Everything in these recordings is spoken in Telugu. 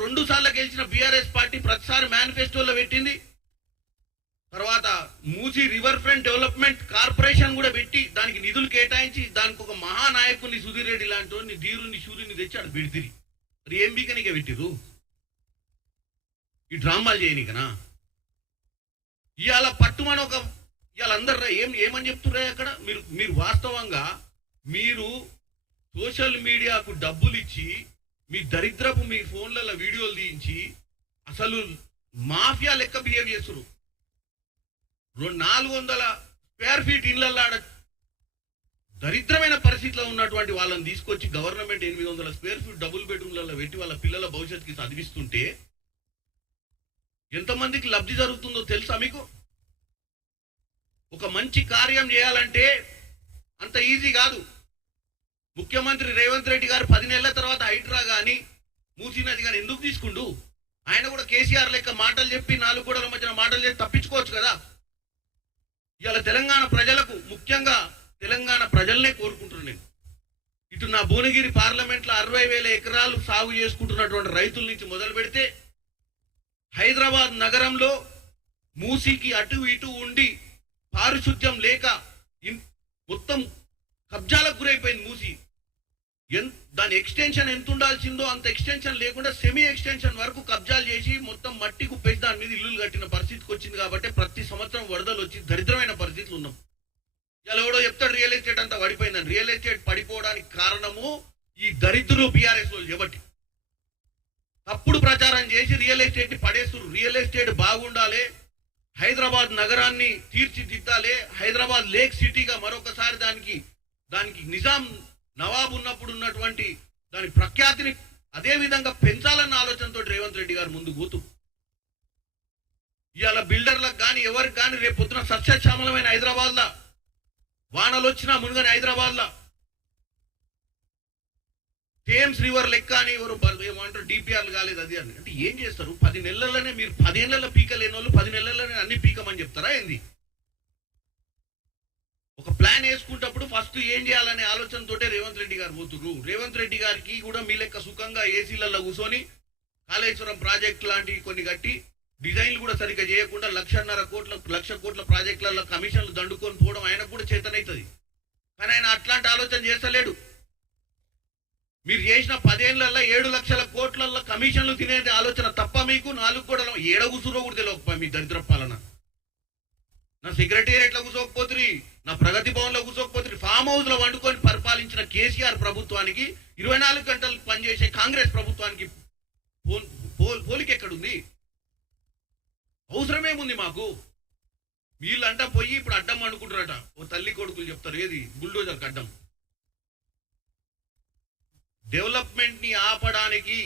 రెండు సార్లు గెలిచిన బీఆర్ఎస్ పార్టీ ప్రతిసారి మేనిఫెస్టోలో పెట్టింది. తర్వాత Musi river front development corporation కూడా పెట్టి దానికి నిధులు కేటాయించి దానికి ఒక మహానాయకుని సుధీర్ రెడ్డి లాంటి వాడిని ధీరుని సూర్యుని తెచ్చి ఆడ పెడితిరి. మరి ఏం బీకనికే పెట్టిరు? ఈ డ్రామాలు చేయనికనా? ఇవాళ పట్టుమని ఒక ఇవాళ అందరు ఏమని చెప్తుర్రా అక్కడ? మీరు వాస్తవంగా మీరు సోషల్ మీడియాకు డబ్బులు ఇచ్చి మీ దరిద్రపు మీ ఫోన్లలో వీడియోలు తీయించి అసలు మాఫియా లెక్క బిహేవ్ చేస్తున్నారు. 400 స్క్వేర్ ఫీట్ ఇళ్లలో దరిద్రమైన పరిస్థితిలో ఉన్నటువంటి వాళ్ళని తీసుకొచ్చి గవర్నమెంట్ 800 స్క్వేర్ ఫీట్ డబుల్ బెడ్రూమ్లలో పెట్టి వాళ్ళ పిల్లల భవిష్యత్తుకి చదివిస్తుంటే ఎంతమందికి లబ్ధి జరుగుతుందో తెలుసా మీకు? ఒక మంచి కార్యం చేయాలంటే అంత ఈజీ కాదు. ముఖ్యమంత్రి రేవంత్ రెడ్డి గారు 10 నెలల తర్వాత హైడ్రా కానీ మూసీ నది కానీ ఎందుకు తీసుకుండు? ఆయన కూడా కేసీఆర్ లెక్క మాటలు చెప్పి 4 గోడల మధ్యన మాటలు చేసి తప్పించుకోవచ్చు కదా. ఇవాళ తెలంగాణ ప్రజలకు, ముఖ్యంగా తెలంగాణ ప్రజలనే కోరుకుంటున్నాను నేను. ఇటు నా భువనగిరి పార్లమెంట్లో 60,000 ఎకరాలు సాగు చేసుకుంటున్నటువంటి రైతుల నుంచి మొదలు పెడితే హైదరాబాద్ నగరంలో మూసీకి అటు ఇటు ఉండి పారిశుద్ధ్యం లేక మొత్తం కబ్జాలకు గురైపోయింది మూసీ. దాని ఎక్స్టెన్షన్ ఎంత ఉండాల్సిందో అంత ఎక్స్టెన్షన్ లేకుండా సెమీ ఎక్స్టెన్షన్ వరకు కబ్జాలు చేసి మొత్తం మట్టి కుప్పేసి దాని మీద ఇల్లులు కట్టిన పరిస్థితికి వచ్చింది. కాబట్టి ప్రతి సంవత్సరం వరదలు వచ్చి దరిద్రమైన పరిస్థితులు ఉన్నాం. ఇలా ఎవడో చెప్తాడు రియల్ ఎస్టేట్ అంతా పడిపోయిందని. రియల్ ఎస్టేట్ పడిపోవడానికి కారణము ఈ దరిద్రులు బీఆర్ఎస్ వాళ్ళు చెబట్టి తప్పుడు ప్రచారం చేసి రియల్ ఎస్టేట్ ని పడేస్తున్నారు. రియల్ ఎస్టేట్ బాగుండాలి, హైదరాబాద్ నగరాన్ని తీర్చిదిద్దాలి, హైదరాబాద్ లేక్ సిటీగా మరొకసారి దానికి నిజాం నవాబు ఉన్నప్పుడు ఉన్నటువంటి దాని ప్రఖ్యాతిని అదే విధంగా పెంచాలన్న ఆలోచనతో రేవంత్ రెడ్డి గారు ముందు పోతూ ఇవాళ బిల్డర్లకు కానీ ఎవరికి కానీ రేపు పొద్దున సస్యశ్యామలమైన హైదరాబాద్లో వానలు వచ్చినా మునుగని హైదరాబాద్లో థేమ్స్ రివర్ లెక్క అని ఎవరు ఏమంటారు డిపిఆర్లు కాలేదు అది అని. అంటే ఏం చేస్తారు? 10 నెలల్లోనే మీరు 10 ఏళ్లలో పీక లేని వాళ్ళు 10 నెలల్లోనే అన్ని పీకమని చెప్తారా ఏంది? ఒక ప్లాన్ వేసుకుంటప్పుడు ఫస్ట్ ఏం చేయాలనే ఆలోచనతోటే రేవంత్ రెడ్డి గారు పోతున్నారు. రేవంత్ రెడ్డి గారికి కూడా మీ లెక్క సుఖంగా ఏసీలలో కూర్చొని కాళేశ్వరం ప్రాజెక్ట్ లాంటివి కొన్ని కట్టి డిజైన్లు కూడా సరిగ్గా చేయకుండా 1,50,000 కోట్ల ప్రాజెక్టులలో కమిషన్లు దండుకొని పోవడం ఆయనకు కూడా చేతనవుతుంది. కానీ ఆయన అట్లాంటి ఆలోచన చేస్తలేడు. మీరు చేసిన 10 ఏళ్లలో 7 లక్షల కోట్లలో కమిషన్లు తినేది ఆలోచన తప్ప మీకు 4 కూడా ఏడగుసురో కూడా తెలియకపోయి మీ దరిద్ర పాలన. నా సెక్రటేరియట్లో కూర్చోకపోతుంది, నా ప్రగతి భవన్లో కూర్చోకపోతుంది, ఫామ్ హౌస్ లో వండుకొని పరిపాలించిన కేసీఆర్ ప్రభుత్వానికి 24 గంటలు పనిచేసే కాంగ్రెస్ ప్రభుత్వానికి పోలికెక్కడుంది? అవసరమేముంది మాకు? వీళ్ళంట పోయి ఇప్పుడు అడ్డం అనుకుంటారట. ఓ తల్లి కొడుకులు చెప్తారు ఏది బుల్డోజర్కి అడ్డం. డెవలప్మెంట్ ని ఆపడానికి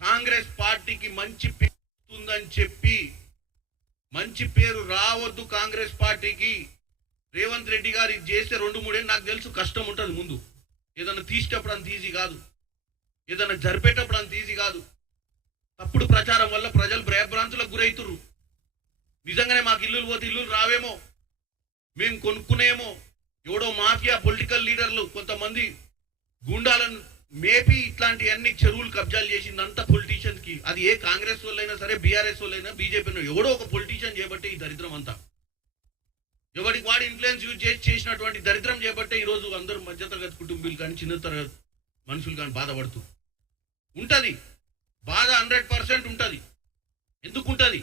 కాంగ్రెస్ పార్టీకి మంచి పేరు వస్తుందని చెప్పి, మంచి పేరు రావద్దు కాంగ్రెస్ పార్టీకి, రేవంత్ రెడ్డి గారు ఇది చేస్తే 2-3 ఏళ్ళు నాకు తెలుసు కష్టం ఉంటుంది. ముందు ఏదైనా తీసేటప్పుడు అంత ఈజీ కాదు, ఏదైనా జరిపేటప్పుడు అంత ఈజీ కాదు. తప్పుడు ప్రచారం వల్ల ప్రజలు భయభ్రాంతులకు గురవుతుర్రు. నిజంగానే మాకు ఇల్లులు పోతే ఇల్లులు రావేమో, మేము కొనుక్కునేమో, ఎవడో మాఫియా పొలిటికల్ లీడర్లు కొంతమంది గుండాలను మేపి ఇట్లాంటి అన్ని చెరువులు కబ్జాలు చేసిందంతా పొలిటీషియన్స్ కి. అది ఏ కాంగ్రెస్ వాళ్ళైనా సరే, బీఆర్ఎస్ వాళ్ళైనా, బీజేపీ ఎవడో ఒక పొలిటీషియన్ చేయబట్టే ఈ దరిద్రం అంతా. ఎవరికి వాడు ఇన్ఫ్లుయెన్స్ యూజ్ చేసినటువంటి దరిద్రం చేయబట్టే ఈరోజు అందరూ మధ్యతరగతి కుటుంబీలు కానీ చిన్న తరగతి మనుషులు కానీ బాధపడుతూ ఉంటుంది. బాధ 100% ఉంటుంది. ఎందుకు ఉంటుంది?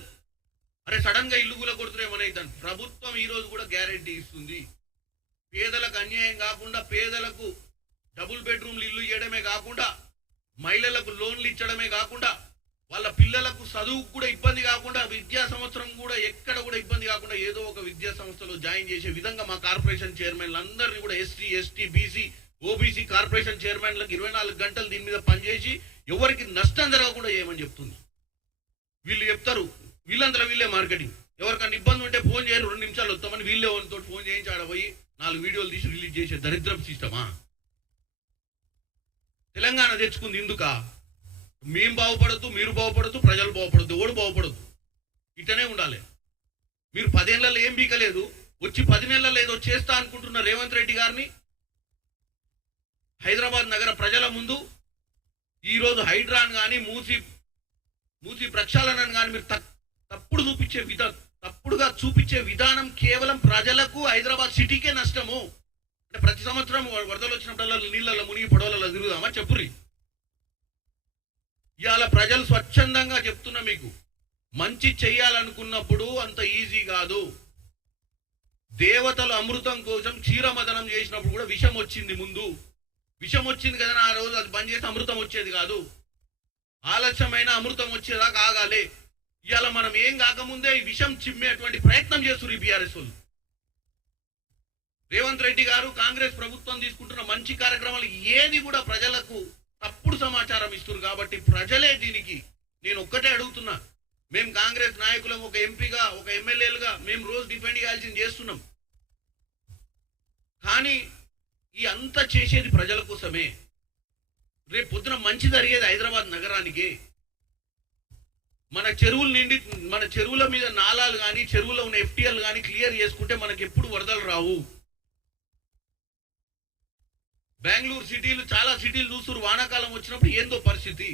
అరే సడన్ గా ఇల్లు కూలగొడుతురేమనేది. ప్రభుత్వం ఈ రోజు కూడా గ్యారెంటీ ఇస్తుంది. పేదలకు అన్యాయం కాకుండా, పేదలకు డబుల్ బెడ్రూమ్లు ఇల్లు ఇవ్వడమే కాకుండా, మహిళలకు లోన్లు ఇచ్చడమే కాకుండా, వాళ్ళ పిల్లలకు చదువుకు కూడా ఇబ్బంది కాకుండా, విద్యా సంవత్సరం కూడా ఎక్కడ కూడా ఇబ్బంది కాకుండా ఏదో ఒక విద్యా సంస్థలో జాయిన్ చేసే విధంగా మా కార్పొరేషన్ చైర్మన్లు అందరినీ కూడా ST, ST, BC, OBC corporation చైర్మన్లకు 24 గంటలు దీని మీద పనిచేసి ఎవరికి నష్టం జరగకుండా చేయమని చెప్తుంది. వీళ్ళు చెప్తారు, వీళ్ళందరూ వీళ్ళే మార్కెటింగ్. ఎవరికన్నా ఇబ్బంది ఉంటే ఫోన్ చేయరు, 2 నిమిషాలు వస్తామని వీళ్ళే వాళ్ళతో ఫోన్ చేయించి ఆడపోయి 4 వీడియోలు తీసి రిలీజ్ చేసే దరిద్రం సిస్టమా? తెలంగాణ తెచ్చుకుంది ఇందుక మేము బాగుపడద్దు, మీరు బాగుపడద్దు, ప్రజలు బాగుపడద్దు, ఓడు బాగుపడద్దు. ఇటనే ఉండాలి. మీరు 10 ఏళ్లలో ఏం బీకలేదు, వచ్చి 10 నెలల్లో ఏదో చేస్తా అనుకుంటున్న రేవంత్ రెడ్డి గారిని హైదరాబాద్ నగర ప్రజల ముందు ఈరోజు హైడ్రాన్ కానీ, మూసీ మూసి ప్రక్షాళనను కానీ మీరు తప్పుడుగా చూపించే విధానం కేవలం ప్రజలకు హైదరాబాద్ సిటీకే నష్టము. అంటే ప్రతి సంవత్సరం వరదలు వచ్చినప్పుడల్లా నీళ్ళల్లో మునిగి పడవలలో తిరుగుదామా చెప్పుర్రి. ఇవాళ ప్రజలు స్వచ్ఛందంగా చెప్తున్నా, మీకు మంచి చెయ్యాలనుకున్నప్పుడు అంత ఈజీ కాదు. దేవతలు అమృతం కోసం క్షీరమదనం చేసినప్పుడు కూడా విషం వచ్చింది. ముందు విషం వచ్చింది కదా, ఆ రోజు అది బంద్ చేసి అమృతం వచ్చేది కాదు. ఆలస్యమైన అమృతం వచ్చేదాకా ఆగాలి. ఇవాళ మనం ఏం కాకముందే ఈ విషం చిమ్మేటువంటి ప్రయత్నం చేస్తున్నారు ఈ బీఆర్ఎస్ వాళ్ళు. రేవంత్ రెడ్డి గారు కాంగ్రెస్ ప్రభుత్వం తీసుకుంటున్న మంచి కార్యక్రమాలు ఏది కూడా ప్రజలకు తప్పుడు సమాచారం ఇస్తున్నారు. కాబట్టి ప్రజలే దీనికి, నేను ఒక్కటే అడుగుతున్నా, మేము కాంగ్రెస్ నాయకులం, ఒక ఎంపీగా ఒక ఎమ్మెల్యేలుగా మేము రోజు డిపెండ్ చేయాల్సింది చేస్తున్నాం. కానీ ఈ అంతా చేసేది ప్రజల కోసమే. రేపు పొద్దున మంచి జరిగేది హైదరాబాద్ నగరానికి. మన చెరువులు నిండి, మన చెరువుల మీద నాలాలు కానీ చెరువులో ఉన్న ఎఫ్టీఎల్ కానీ క్లియర్ చేసుకుంటే మనకి ఎప్పుడు వరదలు రావు. బెంగళూరు సిటీలు, చాలా సిటీలు చూస్తున్నారు, వానాకాలం వచ్చినప్పుడు ఏందో పరిస్థితి.